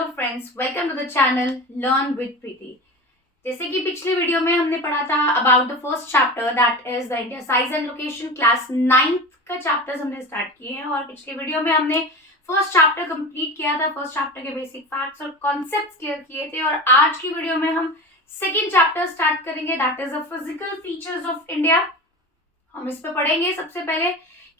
Hello friends, welcome to the channel learn with Preeti. जैसे कि पिछले वीडियो में हमने पढ़ा था about the first chapter that is the India size and location, class 9th का चैप्टर्स हमने स्टार्ट किए हैं और पिछले वीडियो में हमने फर्स्ट चैप्टर कंप्लीट किया था। फर्स्ट चैप्टर के बेसिक फैक्ट्स और कॉन्सेप्ट्स क्लियर किए थे और आज की वीडियो में हम सेकेंड चैप्टर स्टार्ट करेंगे that is the physical features of India. हम इस पे पढ़ेंगे सबसे पहले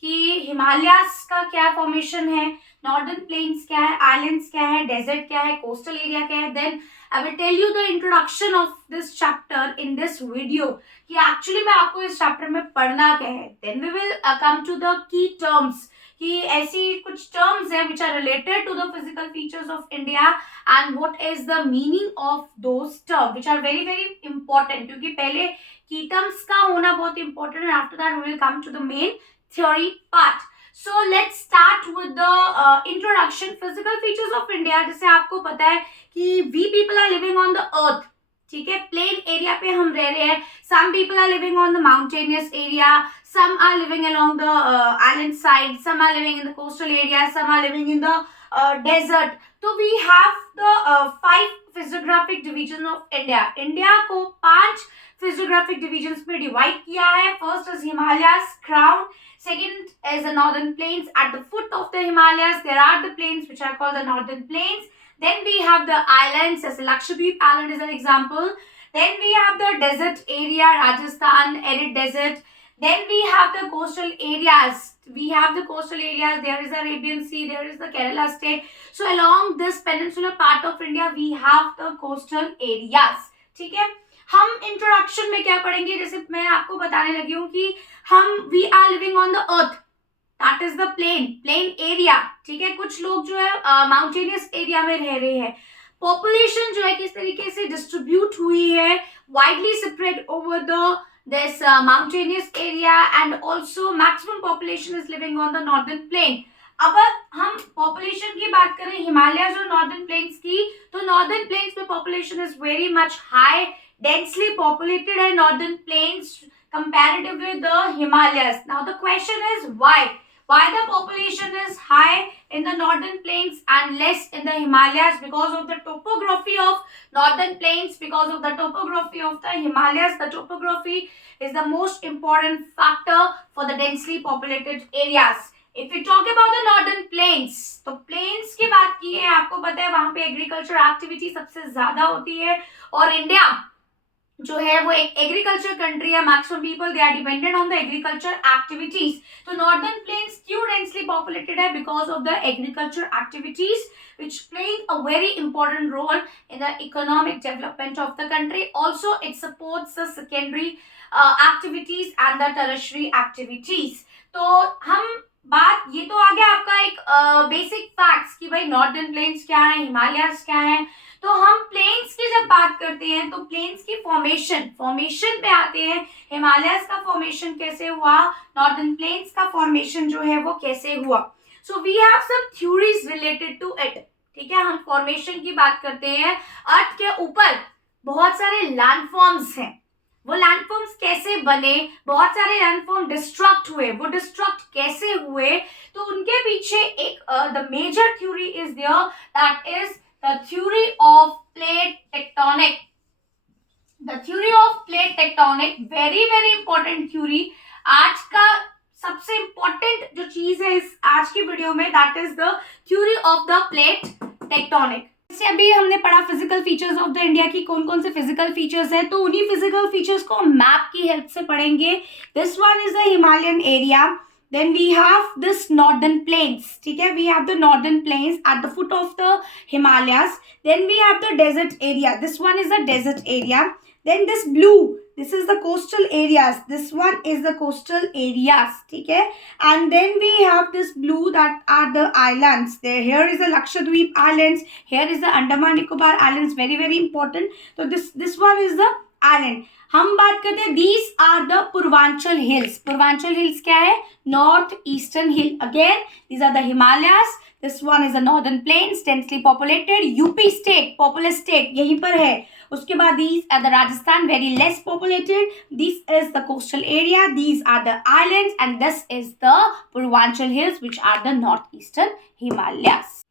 कि हिमालयास का क्या फॉर्मेशन है, नॉर्दर्न प्लेन्स क्या है, आइलैंड्स क्या है, डेजर्ट क्या है, कोस्टल एरिया क्या है। Then I will tell you the introduction of this chapter in this video कि एक्चुअली में आपको इस चैप्टर में पढ़ना क्या है। Then we will come to the key terms कि ऐसी कुछ टर्म्स हैं which are related to the physical features of India and what is the meaning of those term which are very very important, क्योंकि पहले की terms का होना बहुत इंपॉर्टेंट है। After that we will come to the main theory part. So let's start with the introduction. Physical features of India, जैसे आपको पता है कि we people are living on the earth, ठीक है, प्लेन एरिया पे हम रह रहे हैं. Some people are living on the mountainous area, some are living along the island side, some are living in the coastal area, some are living in the desert. तो we have the 5 physiographic division of India. India को 5 physiographic divisions में divide किया है. First is Himalayas crown. Second is the northern plains. At the foot of the Himalayas, there are the plains which are called the northern plains. Then we have the islands, as Lakshadweep Island is an example. Then we have the desert area, Rajasthan, arid desert. Then we have the coastal areas. There is the Arabian Sea, there is the Kerala state. So along this peninsular part of India, we have the coastal areas. ठीक है, हम introduction में क्या पढ़ेंगे, जैसे मैं आपको बताने लगी हूँ कि हम we are living on the earth, that is the plain area. ठीक है, कुछ लोग जो है माउंटेनियस एरिया में रह रहे हैं. पॉपुलेशन जो है किस तरीके से डिस्ट्रीब्यूट हुई है, widely spread over the this mountainous area and also maximum population is living on the northern plain. अब हम पॉपुलेशन की बात करें हिमालयस और नॉर्दर्न प्लेन्स की, तो नॉर्दर्न प्लेन्स में population is very much high, densely populated है northern plains comparatively the Himalayas. Now the question is why the population is high in the northern plains and less in the Himalayas? Because of the topography of northern plains, because of the topography of the Himalayas. The topography is the most important factor for the densely populated areas. If we talk about the northern plains, तो plains की बात की है, आपको पता है वहां पे एग्रीकल्चर एक्टिविटी सबसे ज्यादा होती है और इंडिया जो है वो एक एग्रीकल्चर कंट्री है. Maximum people they are dependent on the agriculture activities. तो नॉर्दर्न प्लेन्स क्यों डेंसली पॉपुलेटेड है? Because of the agriculture activities which playing a very important role in the economic development of the country. Also it supports the secondary activities and the tertiary activities. तो हम बात, ये तो आ गया आपका एक बेसिक फैक्ट्स कि भाई नॉर्दर्न प्लेन्स क्या है, हिमालयस क्या है. तो हम प्लेन्स की जब बात करते हैं तो प्लेन्स की फॉर्मेशन पे आते हैं. हिमालयस का फॉर्मेशन कैसे हुआ, नॉर्दर्न प्लेन्स का फॉर्मेशन जो है वो कैसे हुआ. So we have some theories related to it. ठीक है, हम फॉर्मेशन की बात करते हैं. अर्थ के ऊपर बहुत सारे लैंडफॉर्म्स हैं, वो लैंडफॉर्म्स कैसे बने, बहुत सारे लैंडफॉर्म डिस्ट्रक्ट हुए, वो डिस्ट्रक्ट कैसे हुए, तो उनके पीछे एक the major theory is there that is the theory of plate tectonic. The theory of plate tectonic very very important theory. आज का सबसे important जो चीज है इस आज की वीडियो में that is the theory of the plate tectonic. इससे अभी हमने पढ़ा physical features of the India की कौन कौन से फिजिकल फीचर्स है, तो उन्हीं फिजिकल फीचर्स को मैप की हेल्प से पढ़ेंगे. This one is the Himalayan area. Then we have this northern plains. ठीक है, we have the northern plains at the foot of the Himalayas. Then we have the desert area. This one is the desert area. Then this blue, this is the coastal areas. This one is the coastal areas. ठीक है, and then we have this blue that are the islands. There, here is the Lakshadweep Islands. Here is the Andaman Nicobar Islands. Very very important. So this one is the island. हम बात करते हैं these are the Purvanchal hills. Purvanchal hills क्या है? North eastern hill. Again these are the Himalayas. This one is the northern plains densely populated. UP state popular state यहीं पर है. उसके बाद these are the Rajasthan very less populated. This is the coastal area. These are the islands and this is the Purvanchal hills which are the north eastern Himalayas.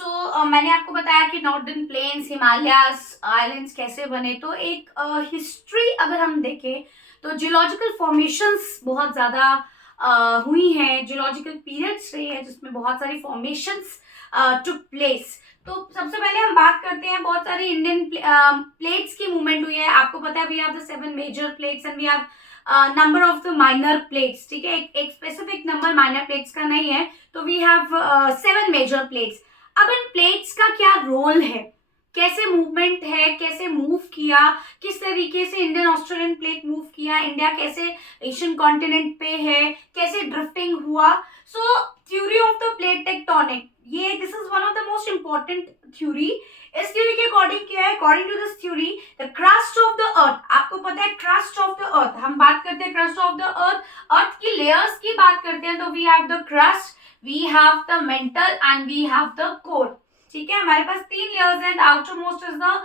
मैंने आपको बताया कि northern plains, Himalayas, islands कैसे बने। तो एक हिस्ट्री अगर हम देखें तो जियोलॉजिकल फॉर्मेशंस बहुत ज़्यादा हुई हैं, जियोलॉजिकल पीरियड्स रहे हैं जिसमें बहुत सारी फॉर्मेशंस टुक प्लेस। तो सबसे पहले हम बात करते हैं, बहुत सारी इंडियन प्लेट्स की मूवमेंट हुई है। आपको पता है we have the 7 major plates and we have number of the minor plates, ठीक है। एक स्पेसिफिक नंबर माइनर प्लेट्स का नहीं है, तो वी हैव 7 मेजर प्लेट्स। अब इन प्लेट्स का क्या रोल है, कैसे मूवमेंट है, कैसे मूव किया, किस तरीके से इंडियन ऑस्ट्रेलियन प्लेट मूव किया, इंडिया कैसे एशियन कॉन्टिनेंट पे है, कैसे ड्रिफ्टिंग हुआ। So theory of the plate tectonic, ये this is one of the most important theory. इस थ्योरी के अकॉर्डिंग क्या है, according to this theory the crust of the earth, आपको पता है क्रस्ट ऑफ द अर्थ, हम बात करते हैं crust of the earth, earth की लेयर्स की बात करते हैं तो we have the crust, we have the mantle and we have the core, ठीक है। हमारे पास 3 लेयर्स हैं, outer most is the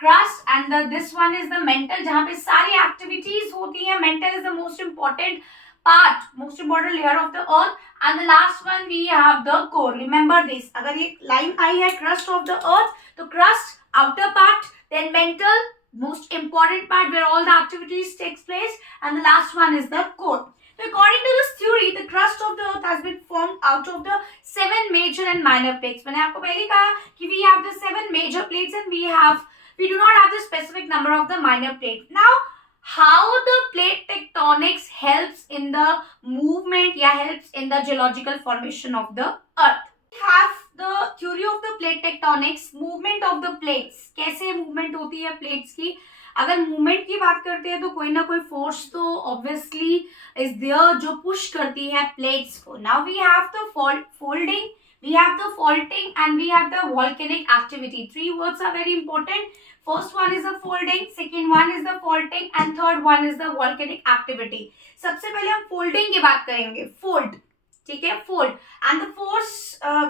crust and this one is the mantle, जहां पे सारी एक्टिविटीज होती है। Mantle is the most important part, most important layer of the earth, and the last one we have the core. Remember this, अगर ये line आई है crust of the earth, तो crust outer part, then mental most important part where all the activities takes place, and the last one is the core. So according to this theory, the crust of the earth has been formed out of the 7 major and minor plates. मैंने आपको पहले कहा कि we have the 7 major plates and we do not have the specific number of the minor plates. Now how the plate tectonics helps in the movement या helps in the geological formation of the earth. We have the theory of the plate tectonics, movement of the plates, कैसे movement होती है plates की। अगर movement की बात करते हैं तो कोई ना कोई फोर्स तो ऑब्वियसली इज देयर जो पुश करती है प्लेट्स को। Now we have the folding, we have the faulting and we have the volcanic activity. 3 words are very important. First one is the folding, second one is the faulting and third one is the volcanic activity. सबसे पहले हम folding की बात करेंगे, fold, ठीक है, fold and the force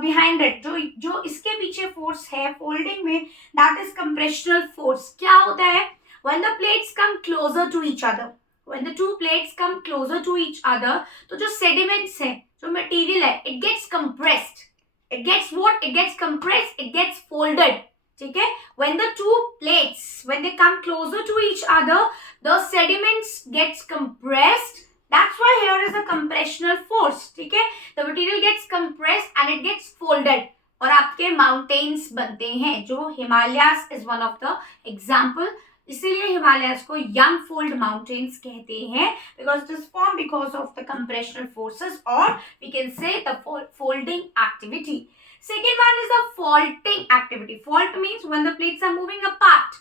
behind it, जो इसके पीछे force है folding में, that is compressional force. क्या होता है, when the plates come closer to each other, when the two plates come closer to each other, तो जो sediments है, जो material है, it gets compressed. It gets what? It gets compressed. It gets folded. ठीक है? When the two plates, when they come closer to each other, the sediments gets compressed. That's why here is a compressional force. ठीक है? The material gets compressed and it gets folded. और आपके mountains बनते हैं, जो Himalayas is one of the example. इसीलिए हिमालयस को young fold mountains कहते हैं, because it is form because of the compressional forces, और we can say the folding activity. Second one is the faulting activity. Fault means when the plates are moving apart,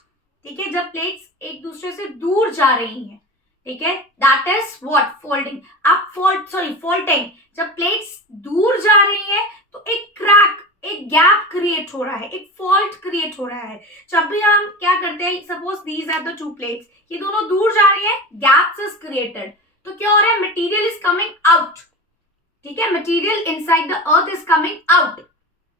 ठीक है, जब plates एक दूसरे से दूर जा रही हैं, ठीक है, दैट इज व्हाट, फोल्डिंग. अब फॉल्टिंग, जब प्लेट्स दूर जा रही हैं तो एक क्रैक, एक गैप क्रिएट हो रहा है, एक फॉल्ट क्रिएट हो रहा है. जब भी हम क्या करते हैं, suppose these are the 2 plates, ये दोनों दूर जा रही है, गैप्स इज क्रिएटेड, तो क्या हो रहा है, मटेरियल इज कमिंग आउट, ठीक है, material inside the earth is coming out.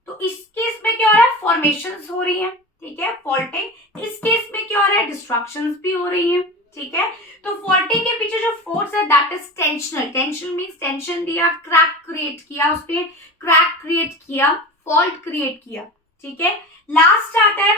तो इस केस में क्या हो रहा है, फॉर्मेशंस हो रही है, ठीक है, फॉल्टिंग. इस केस में क्या हो रहा है, डिस्ट्रक्शंस भी हो रही है, ठीक है. तो फॉल्टिंग के पीछे जो फोर्स है that is tensional. Tension means tension दिया, क्रैक क्रिएट किया, उसने क्रैक क्रिएट किया, फॉल्ट क्रिएट किया, ठीक है. लास्ट आता है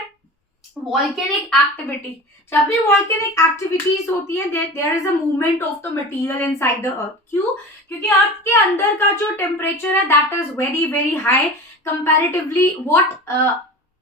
वॉल्केनिक एक्टिविटी. जब भी वॉल्केनिक एक्टिविटीज होती है there is a movement of the material inside the earth. क्यों? क्योंकि अर्थ के अंदर का जो टेम्परेचर है that is very very high comparatively what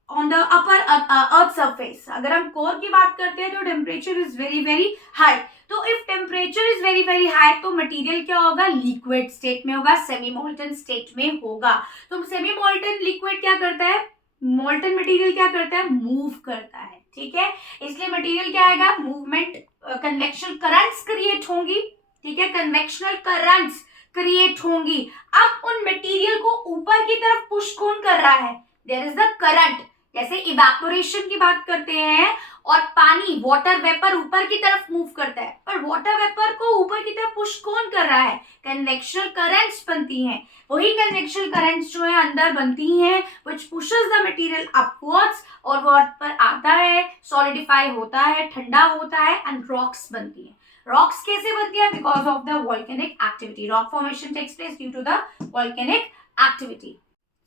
on the upper earth surface. अगर हम कोर की बात करते हैं तो temperature is very very high. तो if temperature is very very high तो मटेरियल क्या होगा, लिक्विड स्टेट में होगा, सेमी मोल्टन स्टेट में होगा. तो सेमी मोल्टन लिक्विड क्या करता है, मोल्टन मटेरियल क्या करता है, मूव करता है, ठीक है. इसलिए मटेरियल क्या आएगा, मूवमेंट, कन्वेक्शन करंट्स क्रिएट होंगी, ठीक है, कन्वेक्शनल करंट्स क्रिएट होंगी. अब उन मटेरियल को ऊपर की तरफ पुश कौन कर रहा है, देयर इज द करंट. जैसे इवेपोरेशन की बात करते हैं और पानी, वाटर वेपर ऊपर की तरफ मूव करता है, पर वाटर वेपर को ऊपर की तरफ पुश कौन कर रहा है, कन्वेक्शनल करंट्स बनती हैं. वही कन्वेक्शनल करंट्स जो है अंदर बनती हैं which pushes the material upwards, और वो अर्थ पर आता है, सॉलिडिफाई होता है, ठंडा होता है एंड रॉक्स बनती हैं. रॉक्स कैसे बनती है, because of the volcanic activity. Rock formation takes place due to the volcanic activity.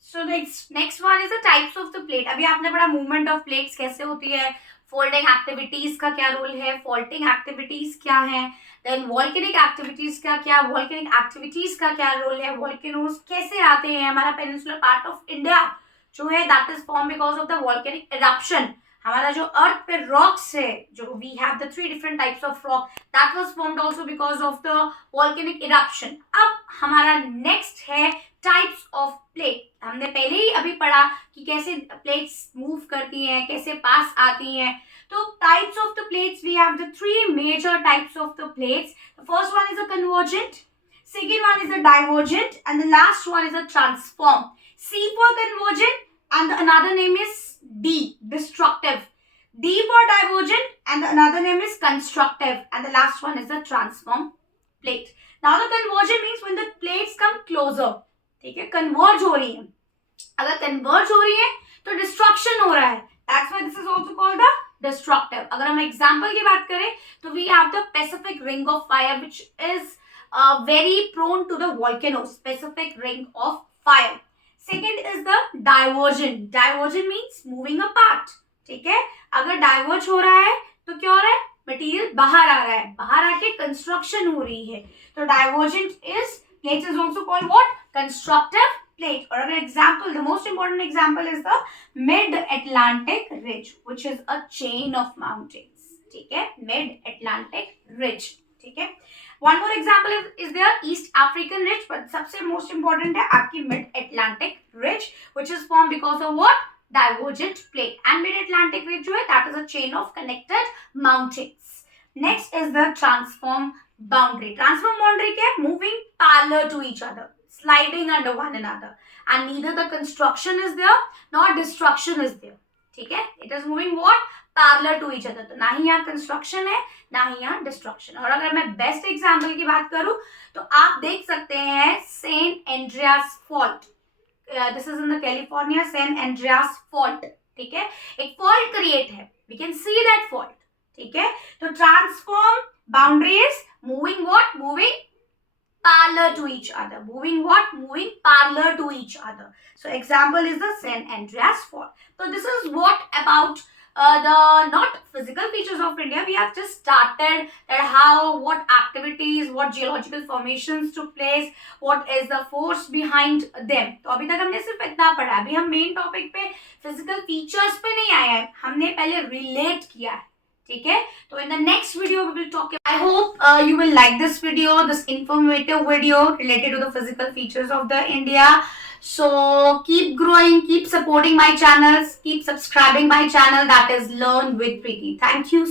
So next one is the types of the plate. अभी आपने पढ़ा मूवमेंट ऑफ प्लेट्स कैसे होती है, फोल्डिंग एक्टिविटीज का क्या रोल है, फॉल्टिंग एक्टिविटीज क्या है, देन वॉल्केनिक एक्टिविटीज का क्या, वॉल्केनिक एक्टिविटीज का क्या रोल है, वॉल्केनोज कैसे आते हैं. हमारा पेनिनसुलर पार्ट ऑफ इंडिया जो है that is form because of the volcanic eruption. हमारा जो अर्थ पे रॉक्स है, जो we have the 3 different types of rock, that was formed also because of the volcanic eruption. अब हमारा नेक्स्ट है टाइप्स ऑफ प्लेट. हमने पहले ही अभी पढ़ा कि कैसे प्लेट्स मूव करती हैं, कैसे पास आती हैं. तो types of the plates, we have the 3 major types of the plates. The first one is a convergent, second one is a divergent, and the last one is a transform. C for convergent and the another name is D, destructive. D for divergent and the another name is constructive, and the last one is the transform plate. Now the convergent means when the plates come closer. ठीक है, converge हो रही है. अगर converge हो रही है तो डिस्ट्रक्शन हो रहा है. That's why this is also called the destructive. अगर हम एग्जांपल की बात करें तो we have the Pacific ring of fire which is very prone to the volcanoes, Pacific ring of fire. Second is the divergent. Divergent means moving apart. ठीक है, अगर diverge हो रहा है तो क्या हो रहा है, मटेरियल बाहर आ रहा है, बाहर आके कंस्ट्रक्शन हो रही है. तो divergent is plate is also called what, constructive plate. और अगर example, the most important example is the mid Atlantic ridge which is a chain of mountains. ठीक है, मिड अटलांटिक रिज. ठीक है, one more example is there East African ridge, but सबसे most important है आपकी Mid Atlantic ridge which is formed because of what, divergent plate. And Mid Atlantic ridge जो है that is a chain of connected mountains. Next is the transform boundary. Transform boundary क्या है, moving parallel to each other, sliding under one another, and neither the construction is there nor destruction is there. ठीक है, it is moving what, parallel to each other. तो ना ही यहाँ construction है ना ही यहाँ डिस्ट्रक्शन. और अगर मैं बेस्ट एग्जाम्पल की बात करूं तो आप देख सकते हैं Saint Andreas fault. This is in the California, Saint Andreas fault. ठीक है, एक फॉल्ट क्रिएट है, we can see that fault. ठीक है, तो transform boundary is moving what, moving parallel to each other. Moving what, moving parallel to each other. So example is the San Andreas Fault. So this is what about the not physical features of India. We have just started that how, what activities, what geological formations took place, what is the force behind them. तो अभी तक हमने सिर्फ इतना पढ़ा. अभी हम main topic पे फिजिकल फीचर्स पे नहीं आए हैं, हमने पहले रिलेट किया है. ठीक है, तो in the next video we will talk. I hope you will like this video, this informative video related to the physical features of the India. So keep growing, keep supporting my channels, keep subscribing my channel, that is Learn with Preeti. Thank you.